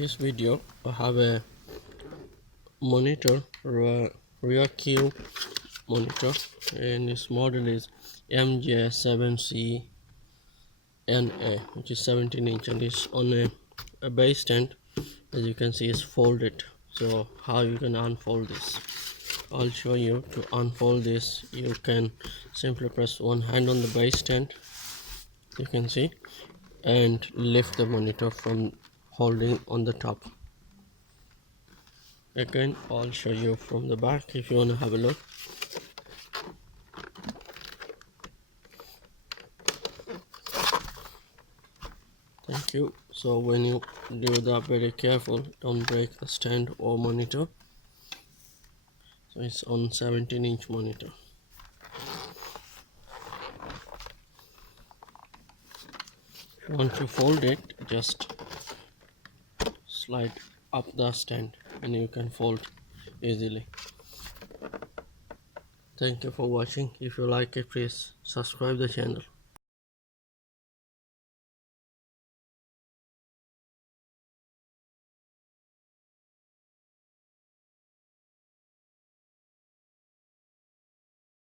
this video I have a monitor, Ryoku monitor, and this model is MJ7CNA, which is 17-inch, and it's on a base stand. As you can see, it's folded. So how you can unfold this? I'll show you. To unfold this, you can simply press one hand on the base stand, you can see, and lift the monitor from holding on the top. Again, I'll show you from the back if you want to have a look. Thank you. So when you do that, very careful, don't break the stand or monitor. So it's on 17-inch monitor. If you want to fold it, just slide up the stand and you can fold easily. Thank you for watching. If you like it, please subscribe the channel.